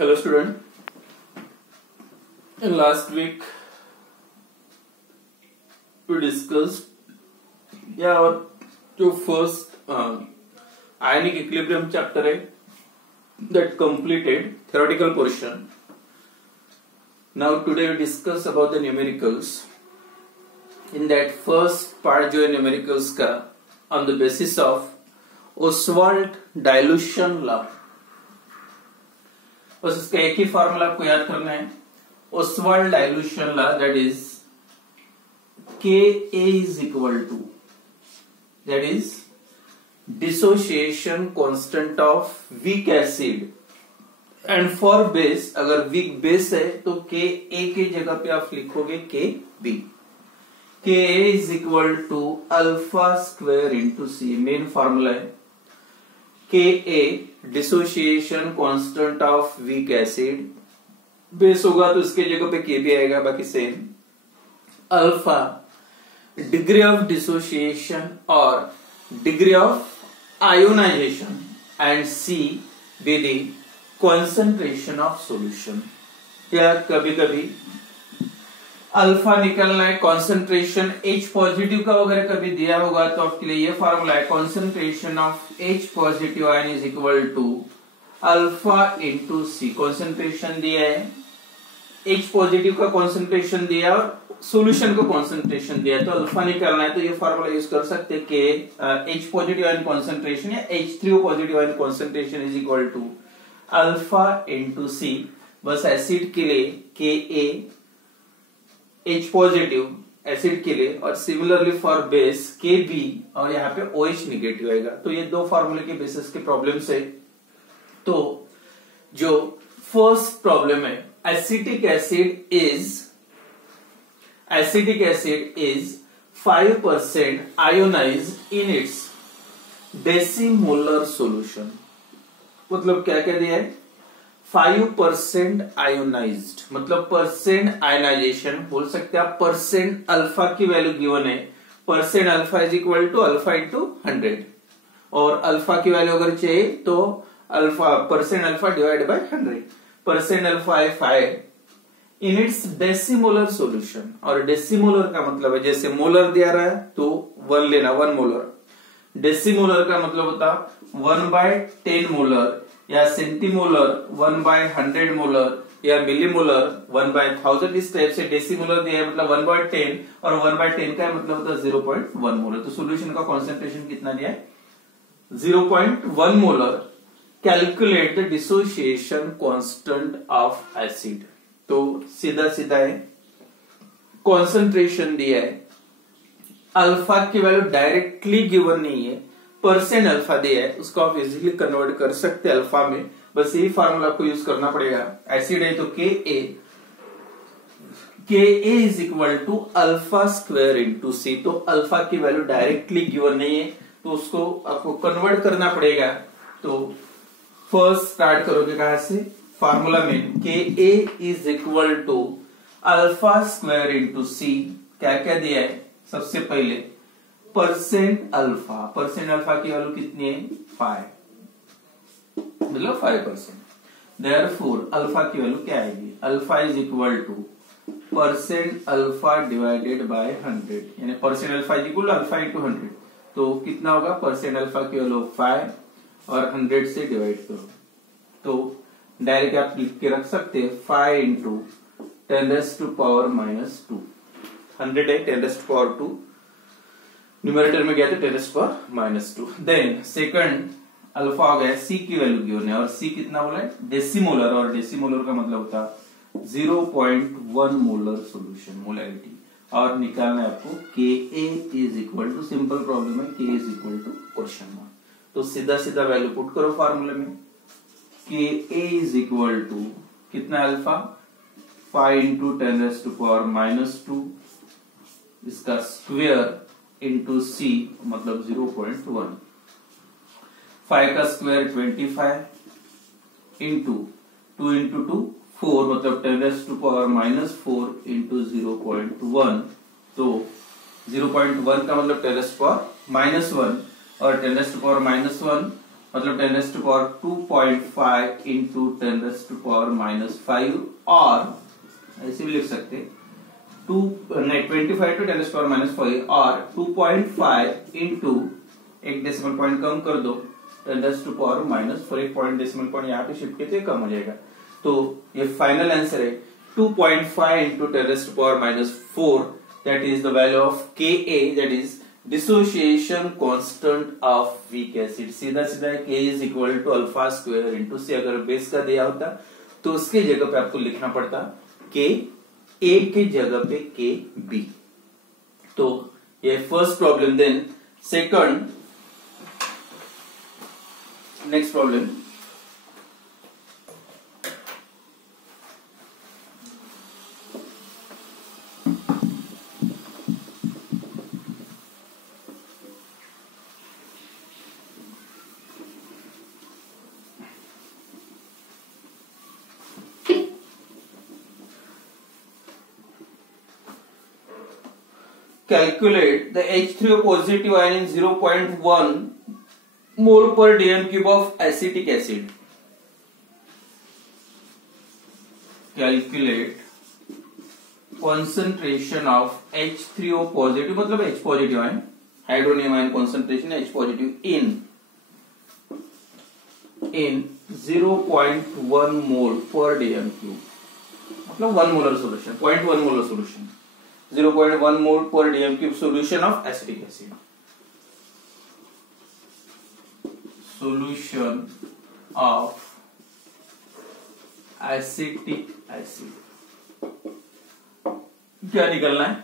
Hello student. In last week we discussed our जो first ionic equilibrium chapter है that completed theoretical portion. Now today we discuss about the numericals. In that first part जो है numericals का on the basis of Ostwald dilution law. बस इसका एक ही formula आपको याद करना है, Ostwald dilution law, that is Ka is equal to that is dissociation constant of weak acid and for base, अगर वीक बेस है तो Ka के जगह पे आप लिखोगे Kb. Ka is equal to alpha square into C, main formula है. Ka dissociation constant of weak acid, base होगा तो इसके जगह पे Kb आएगा, बाकी same. Alpha degree of dissociation और degree of ionization and C be the concentration of solution. या कभी कभी अल्फा निकलना है, कॉन्सेंट्रेशन H पॉजिटिव का वगैरह कभी दिया होगा तो आपके लिए ये फॉर्मूला है, concentration of H positive ion is equal to alpha into C. Concentration दिया है, H पॉजिटिव का कॉन्सेंट्रेशन दिया और सॉल्यूशन को कॉन्सेंट्रेशन दिया, तो अल्फा निकालना है तो ये फॉर्मूला यूज कर सकते हैं कि H पॉजिटिव आयन कॉन्सेंट्रेशन या H3O positive ion concentration is equal to alpha into C. बस एसिड के लिए Ka H पॉजिटिव एसिड के लिए, और सिमिलरली फॉर बेस Kb, और यहाँ पे OH निगेटिव आएगा. तो ये दो फॉर्मूले के बेसिस के प्रॉब्लम्स है. तो जो फर्स्ट प्रॉब्लम है, acetic acid is 5% ionized in its decimolar solution. मतलब क्या क्या दिया है, 5% आयोनाइज्ड, मतलब परसेंट आयोनाइजेशन बोल सकते हैं आप. परसेंट अल्फा की वैल्यू गिवन है, percent alpha is equal to alpha into 100, और अल्फा की वैल्यू अगर चाहिए तो alpha percent alpha divide by 100. Percent alpha है 5 इन इट्स डेसीमोलर सॉल्यूशन, और डेसीमोलर का मतलब है जैसे मोलर दिया रहा है तो 1 लेना, 1 मोलर. डेसीमोलर का मतलब होता 1/10 मोलर, या सेंटीमोलर 1/100 मोलर, या मिलीमोलर 1/1000. इस टाइप से डेसीमोलर दिया है मतलब 1/10, और 1/10 का मतलब होता है 0.1 मोलर. तो सॉल्यूशन का कॉन्सेंट्रेशन कितना दिया है, 0.1 molar. Calculate the dissociation constant of acid. तो सीधा सीधा है, कॉन्सेंट्रेशन दिया है, अल्फा की वैल्यू डायरेक्टली गिवन नहीं है, परसेंट अल्फा दिया है, उसको आप इजीली कन्वर्ट कर सकते हैं अल्फा में. बस यही फार्मूला आपको यूज करना पड़ेगा. एसिड है तो Ka is equal to alpha square into C. तो अल्फा की वैल्यू डायरेक्टली गिवन नहीं है तो उसको आपको कन्वर्ट करना पड़ेगा. तो फर्स्ट स्टार्ट करोगे कहां से, फार्मूला में Ka is equal to alpha square into C. क्या क्या दिया है, सबसे पहले परसेंट अल्फा की वैल्यू कितनी है, 5, मतलब 5%. देयरफॉर अल्फा की वैल्यू क्या आएगी, alpha is equal two percent alpha divided by 100, यानी percent alpha is equal alpha into 100. तो कितना होगा, परसेंट अल्फा की वैल्यू 5 और 100 से डिवाइड करो तो डायरेक्ट आप लिख के रख सकते हैं 5 इंटू 10⁻⁻². 100 है 10⁻², न्यूमरेटर में गया तो 10⁻². देन सेकंड अल्फा हो गया, सी की वैल्यू गिवन है, और सी कितना बोला है, डेसीमोलर, और डेसीमोलर का मतलब होता 0.1 मोलर सॉल्यूशन, मोलैरिटी. और निकालना है आपको Ka is equal to, simple problem है, K is equal to question mark. तो सीधा सीधा वैल्यू पुट करो फार्मूले में. Ka इज इक्वल टू कितना, अल्फा 5 इंटू 10⁻², इसका स्क्वेयर इंटू सी मतलब 0.1. 5 का स्क्वायर 25 इंटू 2 इंटू 2 4, मतलब 10⁻⁻4 इंटू 0.1. तो 0.1 का मतलब 10⁻⁻1, और 10⁻⁻1 मतलब 10 raise to power 2.5 into 10 raise to power -5, और ऐसे भी लिख सकते 25 टू 10 रेज़ टू पावर -5 और 2.5 इंटू एक डेसिमल पॉइंट कम कर दो 10 रेज़ टू पावर -4, एक पॉइंट डेसिमल पॉइंट यहाँ पे शिफ्ट किए तो कम हो जाएगा। तो ये फाइनल आंसर है 2.5 into 10 raise to power -4, that is the value of Ka, that is dissociation constant of weak acid. सीधा सीधा K is equal to alpha square into C. अगर बेस का दिया होता तो उसके जगह पे आपको लिखना पड़ता K A के जगह पे K B। तो ये first problem. Then second, next problem, calculate the H3O positive ion in 0.1 mole per dm cube of acetic acid. Calculate concentration of H3O positive मतलब H positive ion, hydronium ion concentration H positive in 0.1 mole per dm cube, मतलब 1 molar solution, 0.1 molar solution, 0.1 mole per dm cube solution of acetic acid. Solution of acetic acid क्या निकलना है?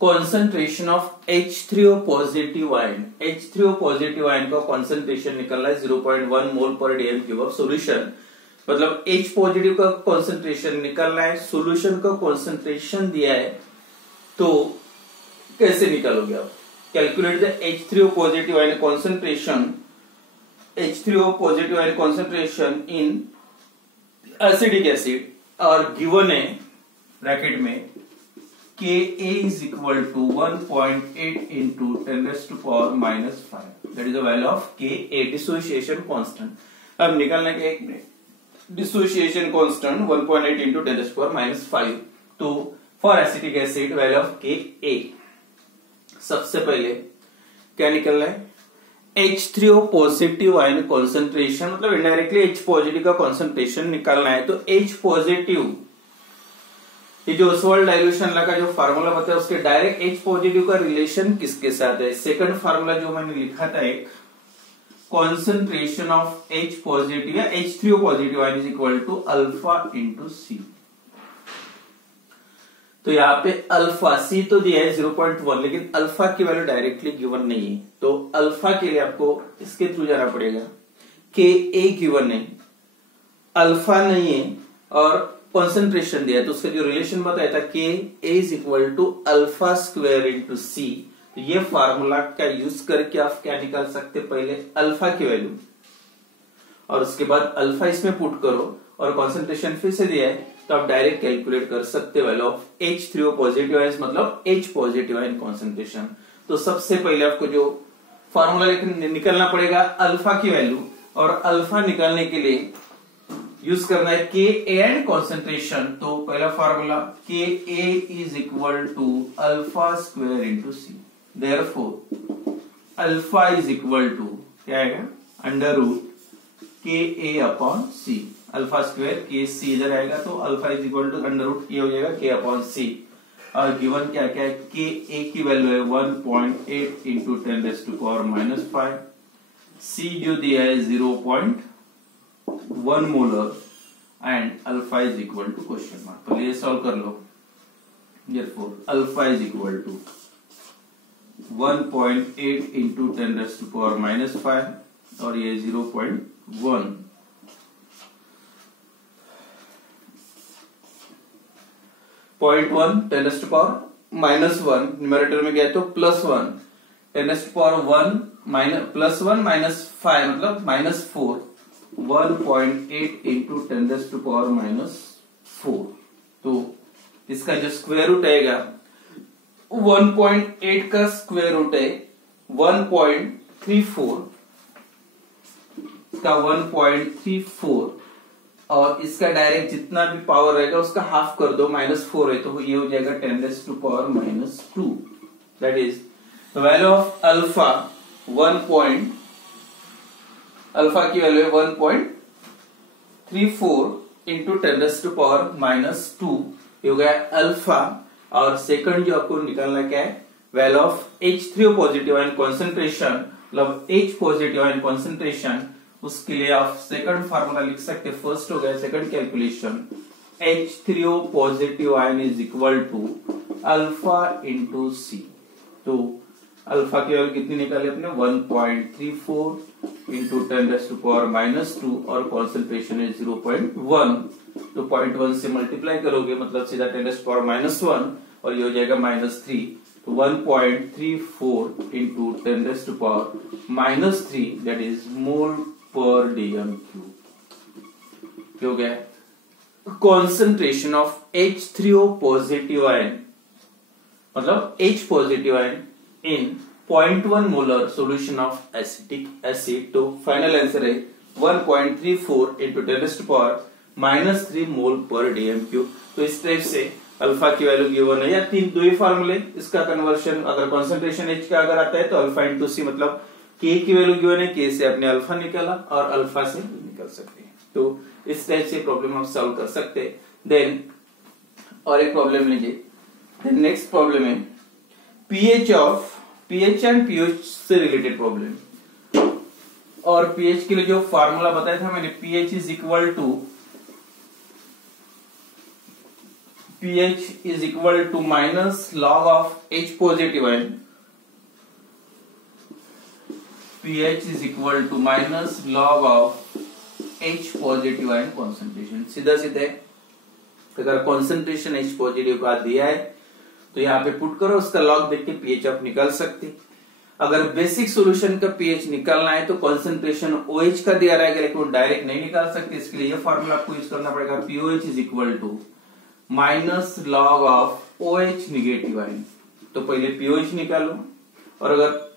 Concentration of H3O positive ion, H3O positive ion का concentration निकलना है 0.1 मोल पर DM cube of solution, मतलब H positive का concentration निकलना है, सॉल्यूशन का कॉन्सेंट्रेशन दिया है, तो कैसे निकालोगे आप? Calculate the H3O positive ion concentration, H3O positive ion concentration in acidic acid, और गिवन है ब्रैकेट में Ka is equal to 1.8 into 10 raised to power -5, that is the value of Ka, dissociation constant। अब निकालने के एक minute, dissociation constant 1.8 into 10 raised to power -5, तो for acetic acid value of Ka, सबसे पहले क्या निकलना है? H3O पॉजिटिव आयन कॉन्सेंट्रेशन, मतलब इनडायरेक्टली H पॉजिटिव का कॉन्सेंट्रेशन निकालना है, तो H पॉजिटिव, ये जो ओसवाल्ड डाइल्यूशन लॉ का जो फार्मूला बताया उसके डायरेक्ट H पॉजिटिव का रिलेशन किसके साथ है? सेकंड फार्मूला जो मैंने लिखा था एक, कॉन्सेंट्रेशन ऑफ H पॉजिटिव या H3O positive ion is equal to alpha into C. तो यहाँ पे अल्फा, सी तो दिया है 0.1, लेकिन अल्फा की वैल्यू डायरेक्टली गिवन नहीं है, तो अल्फा के लिए आपको इसके थ्रू जाना पड़ेगा। Ka गिवन है, अल्फा नहीं है, और कॉन्सेंट्रेशन दिया है, तो उसका जो रिलेशन बताया था Ka is equal to alpha square into C. तो ये फार्मूला का यूज करके आप क्या निकाल सकते? पहले अल्फा की वैल्यू, और उसके बाद अल्फा इसमें पुट करो, और कॉन्सेंट्रेशन फिर से दिया है, तो आप डायरेक्ट कैलकुलेट कर सकते value of H3O positive ion, मतलब H पॉजिटिव आयन कॉन्सेंट्रेशन। तो सबसे पहले आपको जो फार्मूला निकलना पड़ेगा अल्फा की वैल्यू, और अल्फा निकालने के लिए यूज करना है Ka एंड कॉन्सेंट्रेशन। तो पहला formula Ka is equal to alpha square into C, therefore alpha is equal to क्या आएगा? Under root Ka upon C, alpha square K C इधर आएगा, तो alpha is equal to under root ये हो जाएगा K अपॉन सी। और given क्या क्या है? Ka की वैल्यू है 1.8 into 10 raise to power -5, C जो दिया है 0.1 molar, and alpha is equal to question mark. पहले ये सॉल्व कर लो। Therefore alpha is equal to 1.8 into 10 raise to power -5, और ये 0.1, 0.1 10 रेज़ टू पावर -1, न्यूमरेटर में गया तो +1, 10 रेज़ टू पावर 1 +1 -5 मतलब -4, 1.8 इंटू 10 रेज़ टू पावर -4। तो इसका जो स्क्वायर रूट आएगा 1.8 का स्क्वायर रूट है 1.34, इसका 1.34 और इसका डायरेक्ट जितना भी पावर रहेगा उसका हाफ कर दो, -4 है तो ये हो जाएगा 10⁻⁻²। That is the value of alpha alpha की वैल्यू है 1.34 इंटू 10⁻²। ये हो गया अल्फा। और सेकंड जो आपको निकालना क्या है, value of H3O positive ion concentration, मतलब H पॉजिटिव आयन कॉन्सेंट्रेशन, उसके लिए आप सेकंड फार्मूला लिख सकते। फर्स्ट हो गया second calculation, H3O positive ion is equal to alpha into C. तो अल्फा की वैल्यू कितनी निकाली अपने, 1.34 इंटू 10⁻² और कॉन्सेंट्रेशन है 0.1। तो 0.1 से मल्टीप्लाई करोगे मतलब सीधा 10⁻⁻1 और ये हो जाएगा -3। तो 1.34 इंटू 10⁻⁻3 दैट इज मोल पर dm³। हो गया concentration of H3O positive ion, मतलब H positive ion in 0.1 molar solution of acetic acid. तो फाइनल आंसर है 1.34 इंटू 10⁻⁻3 मोल पर dm³। तो इस टाइप से अल्फा की वैल्यू गिवन है, या दो ही फार्मूले इसका कन्वर्शन, अगर कॉन्सेंट्रेशन H का अगर आता है तो अल्फा इंटू सी, मतलब K की वैल्यू गिवन है, K से अपने अल्फा निकाला और अल्फा से निकल सकते हैं। तो इस टाइप से प्रॉब्लम आप सॉल्व कर सकते हैं। देन और एक प्रॉब्लम लीजिए। नेक्स्ट प्रॉब्लम है पीएच एंड पीएच से रिलेटेड प्रॉब्लम। और पीएच के लिए जो फार्मूला बताया था मैंने, pH is equal to minus log of H positive ion, pH is equal to minus log of H positive ion concentration. सीधा सीधे अगर कॉन्सेंट्रेशन H पॉजिटिव का दिया है तो यहाँ पे पुट करो, उसका लॉग देख के पीएच आप निकाल सकते। अगर बेसिक सॉल्यूशन का पीएच निकालना है तो कॉन्सेंट्रेशन OH का दिया रहेगा, लेकिन वो डायरेक्ट नहीं निकाल सकते। इसके लिए ये फॉर्मूला आपको यूज करना पड़ेगा, POH is equal to minus log of OH negative ion. तो पहले POH निकालो, और अगर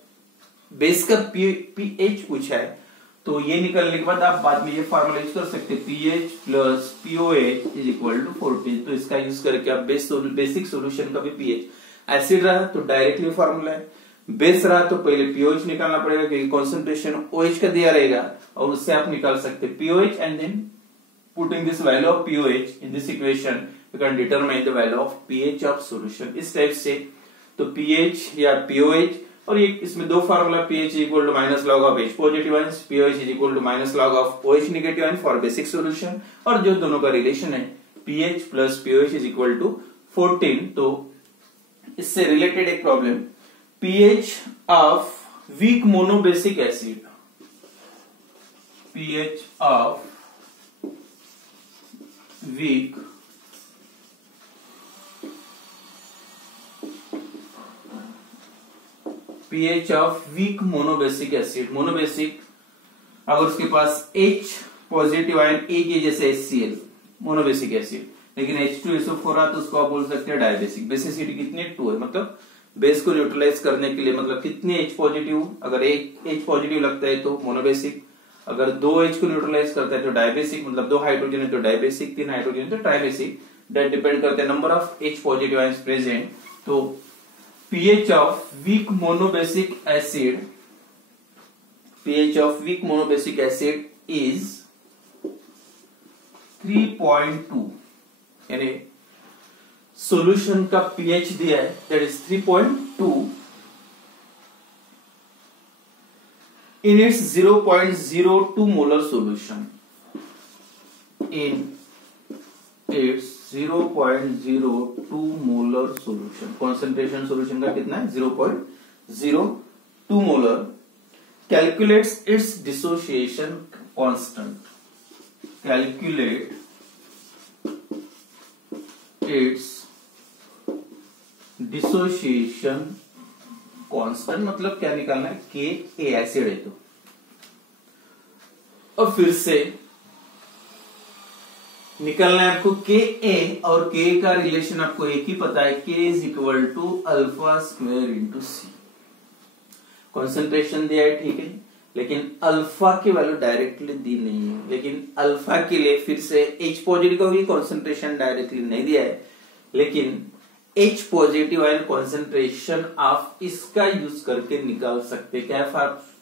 बेस का पीएच पूछा है तो ये निकालने के बाद आप बाद में ये फॉर्मूला यूज कर सकते हैं, pH plus pOH is equal to 14। तो इसका यूज करके आप बेसिक सॉल्यूशन का भी पीएच, एसिड रहा तो डायरेक्टली फॉर्मूला है, बेस रहा तो पहले पीओएच निकालना पड़ेगा क्योंकि कॉन्सेंट्रेशन OH का दिया रहेगा, और उससे आप निकाल सकते pOH and then putting this value of pOH in this equation you can determine the value of pH of solution. इस टाइप से तो पीएच या पीओएच, और ये इसमें दो formula, pH equal to minus log of H positive ion, POH is equal to minus log of OH negative ion for basic solution, और जो दोनों का रिलेशन है pH plus POH is equal to 14। तो इससे रिलेटेड एक problem, pH of weak monobasic acid, pH of weak pH of weak monobasic acid. Monobasic अगर उसके पास H पॉजिटिव आयन A के जैसे HCl मोनोबेसिक एसिड, लेकिन H2SO4 रहा तो उसको आप बोल सकते हैं डायबेसिक। बेसिसिटी कितनी 2 है, मतलब बेस को न्यूट्रलाइज करने के लिए, मतलब कितने H पॉजिटिव, अगर एक H पॉजिटिव लगता है तो मोनोबेसिक, अगर 2 H को न्यूट्रलाइज करता है तो डायबेसिक, मतलब 2 हाइड्रोजन है तो डायबेसिक, 3 हाइड्रोजन है तो ट्राइबेसिक। दैट डिपेंड करता है number of H positive ions present. तो pH of weak monobasic acid, pH of weak monobasic acid is 3.2, यानी सॉल्यूशन का pH दिया है that is 3.2 in its 0.02 molar solution, in its 0.02 molar solution. Concentration solution का कितना है 0.02 molar. Calculates it's dissociation constant, calculate its dissociation constant, मतलब क्या निकालना है, के ए एसिड है तो। और फिर से निकलना है आपको के ए, और के का रिलेशन आपको एक ही पता है, K is equal to alpha square into C. Concentration दिया है, ठीक है, लेकिन अल्फा की वैल्यू डायरेक्टली दी नहीं है। लेकिन अल्फा के लिए फिर से H पॉजिटिव का भी कॉन्सेंट्रेशन डायरेक्टली नहीं दिया है, लेकिन H पॉजिटिव आयन कॉन्सेंट्रेशन आप इसका यूज करके निकाल सकते हैं। क्या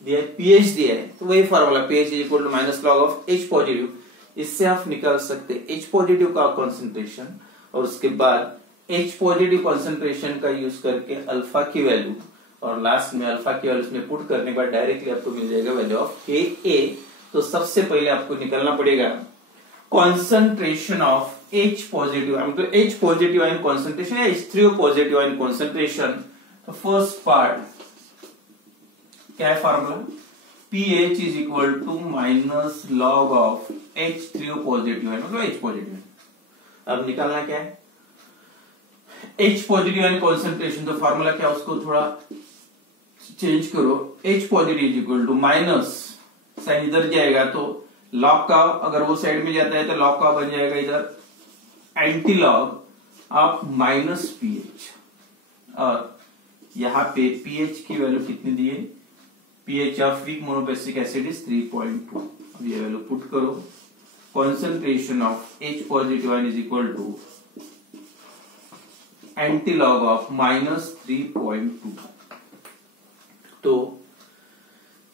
दिया है? पीएच दिया है, तो वही formula pH is equal to minus log of H positive, इससे आप निकाल सकते हैं H पॉजिटिव का कॉन्सेंट्रेशन, और उसके बाद H पॉजिटिव कॉन्सेंट्रेशन का यूज करके अल्फा की वैल्यू, और लास्ट में अल्फा की वैल्यू इसमें पुट करने के बाद डायरेक्टली आपको मिल जाएगा वैल्यू ऑफ Ka। तो सबसे पहले आपको निकालना पड़ेगा कॉन्सेंट्रेशन ऑफ H पॉजिटिव, मतलब H पॉजिटिव आयन कॉन्सेंट्रेशन या H3O पॉजिटिव आयन कॉन्सेंट्रेशन। तो फर्स्ट पार्ट क्या है formula? pH is equal to minus log of H3O positive ion, मतलब H पॉजिटिव। अब निकालना क्या है? H पॉजिटिव आयन कॉन्सेंट्रेशन, तो फॉर्मूला क्या, उसको थोड़ा चेंज करो। H positive is equal to minus, sign इधर जाएगा तो लॉग का, अगर वो साइड में जाता है तो लॉग का बन जाएगा इधर anti log of minus pH, और यहां पे पीएच की वैल्यू कितनी दी है? PH of weak monobasic acid is 3.2। अब ये वैल्यू पुट करो। Concentration of H positive ion is equal to anti log of minus 3.2। तो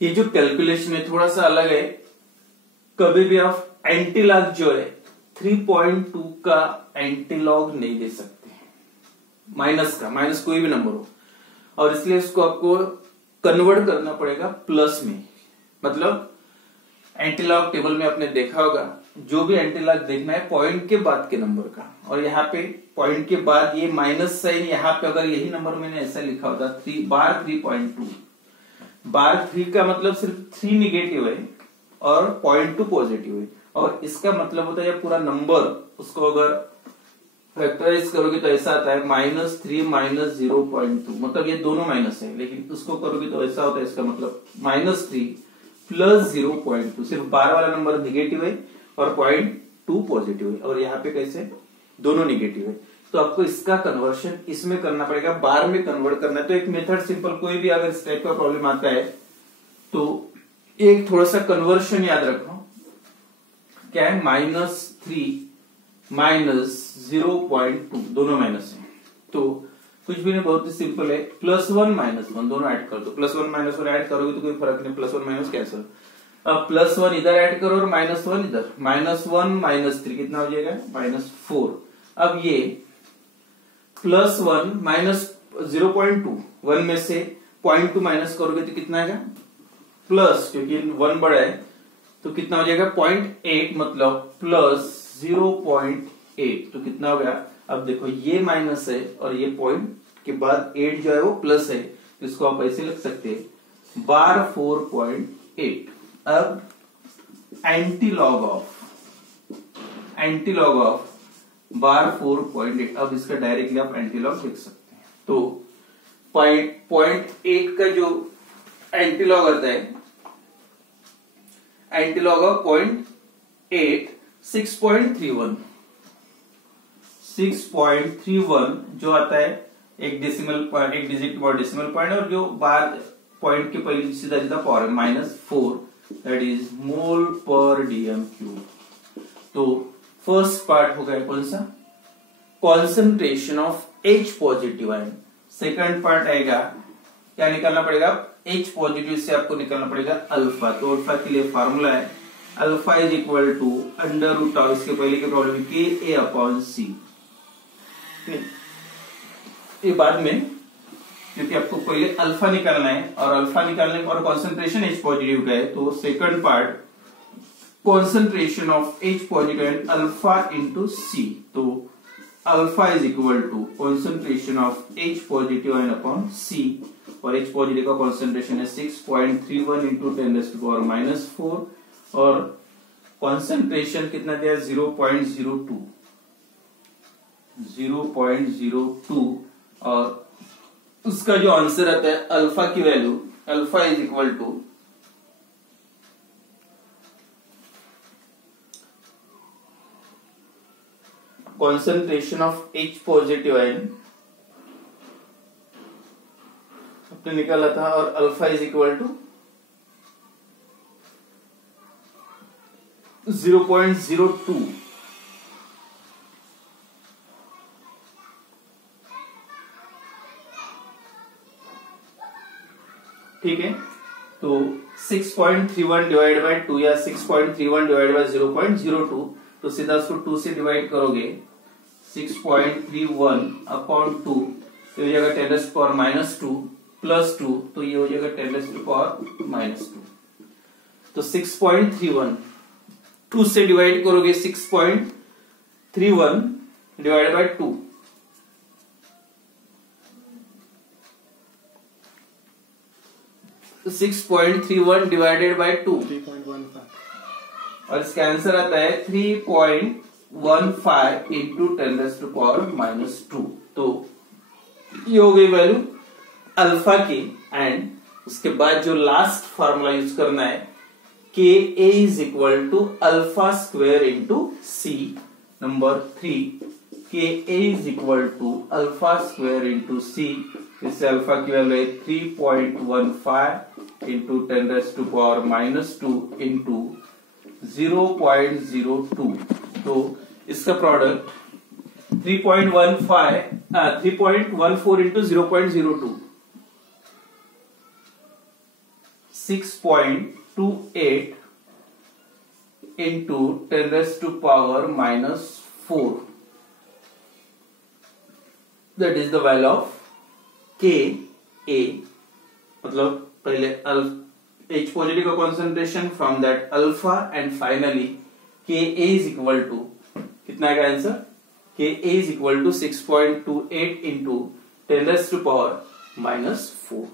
ये जो कैलकुलेशन है थोड़ा सा अलग है। कभी भी आप एंटीलॉग जो है 3.2 का एंटीलॉग नहीं दे सकते, माइनस का, माइनस कोई भी नंबर हो, और इसलिए इसको आपको कन्वर्ट करना पड़ेगा प्लस में। मतलब एंटीलॉग टेबल में आपने देखा होगा, जो भी एंटीलॉग देखना है पॉइंट के बाद के नंबर का, और यहाँ पे पॉइंट के बाद ये माइनस साइन, यहाँ पे अगर यही नंबर मैंने ऐसा लिखा होता 3/3.2, बार 3 का मतलब सिर्फ 3 निगेटिव है और 0.2 पॉजिटिव है, और इसका मतलब होता है पूरा नंबर, उसको अगर फैक्टराइज करोगे तो ऐसा आता है -3 - 0.2, मतलब ये दोनों माइनस है, लेकिन उसको करोगे तो ऐसा होता है, इसका मतलब -3 + 0.2, सिर्फ बार वाला नंबर निगेटिव है और 0.2 पॉजिटिव है, और यहाँ पे कैसे दोनों निगेटिव है। तो आपको इसका कन्वर्शन इसमें करना पड़ेगा, बार में कन्वर्ट करना है। तो एक मेथड सिंपल, कोई भी अगर इस टाइप का प्रॉब्लम आता है तो एक थोड़ा सा कन्वर्शन याद रखो, क्या है? -3 - 0.2, दोनों माइनस है, तो कुछ भी नहीं, बहुत ही सिंपल है। +1 - 1 दोनों ऐड कर दो, +1 - 1 ऐड करोगे तो कोई फर्क नहीं, +1 - कैंसिल। अब +1 इधर ऐड करो और -1 इधर, -1 - 3 कितना हो जाएगा? -4। अब ये +1 - 0.2, 1 में से 0.2 माइनस करोगे तो कितना आएगा? प्लस, क्योंकि 1 बड़ा है तो कितना हो जाएगा? 0.8, मतलब +0.8, तो कितना हो गया? अब देखो ये माइनस है और ये पॉइंट के बाद 8 जो है वो प्लस है, तो इसको आप ऐसे लिख सकते हैं बार 4.8। अब एंटीलॉग ऑफ बार 4.8, अब इसका डायरेक्टली आप एंटीलॉग लिख सकते हैं। तो 0.8 का जो एंटीलॉग आता है, एंटीलॉग ऑफ 0.8 6.31 जो आता है एक डेसिमल पॉइंट, एक डिजिट के बाद डेसिमल पॉइंट, और जो बार पॉइंट के पहले सीधा सीधा पावर है -4, दैट इज मोल पर dm³। तो फर्स्ट पार्ट हो गया कौन सा? Concentration of H positive ion. Second part आएगा, क्या निकालना पड़ेगा? H पॉजिटिव से आपको निकालना पड़ेगा अल्फा। तो अल्फा के लिए फार्मूला है अल्फा इज इक्वल टू √, इसके पहले के प्रॉब्लम Ka/C। ये बाद में, क्योंकि आपको पहले अल्फा निकालना है, और अल्फा निकालने और कॉन्सेंट्रेशन H पॉजिटिव का है, तो second part concentration of H positive alpha into C। तो alpha is equal to concentration of H positive ion upon C, और H पॉजिटिव का कॉन्सेंट्रेशन है 6.31 इंटू 10⁻⁻⁴, और कॉन्सेंट्रेशन कितना दिया? 0.02, और उसका जो आंसर आता है अल्फा की value, alpha is equal to concentration of H positive ion आपने निकाला था, और अल्फा इज इक्वल टू 0.02, ठीक है। तो 6.31 डिवाइड बाय 2 या 6.31 डिवाइड बाय 0.02, तो सीधा उसको 2 से डिवाइड करोगे 6.31 अपॉन 2, तो ये हो जाएगा 10 टू पावर -2 प्लस 2, तो ये हो जाएगा 10 टू पावर -2। तो 6.31 2 से डिवाइड करोगे 6.31 डिवाइड बाय 2, तो 6.31 डिवाइडेड बाय 2 3.15, और इसका आंसर आता है 3.15 इंटू 10 टू पावर -2। तो ये हो गई वैल्यू अल्फा की। एंड उसके बाद जो लास्ट फॉर्मूला यूज करना है, K A is equal to alpha square into C. Number 3, K A is equal to alpha square into C. इससे अल्फा की वैल्यू है 3.15 इंटू 10 टू पावर -2 इंटू 0.02। तो इसका product 3.14 into 0.02 6.28 into 10 to power -4, that is the value of K A. मतलब पहले H positive का concentration, from that alpha, and finally K A is equal to कितना है answer, K A is equal to 6.28 into 10 to power -4।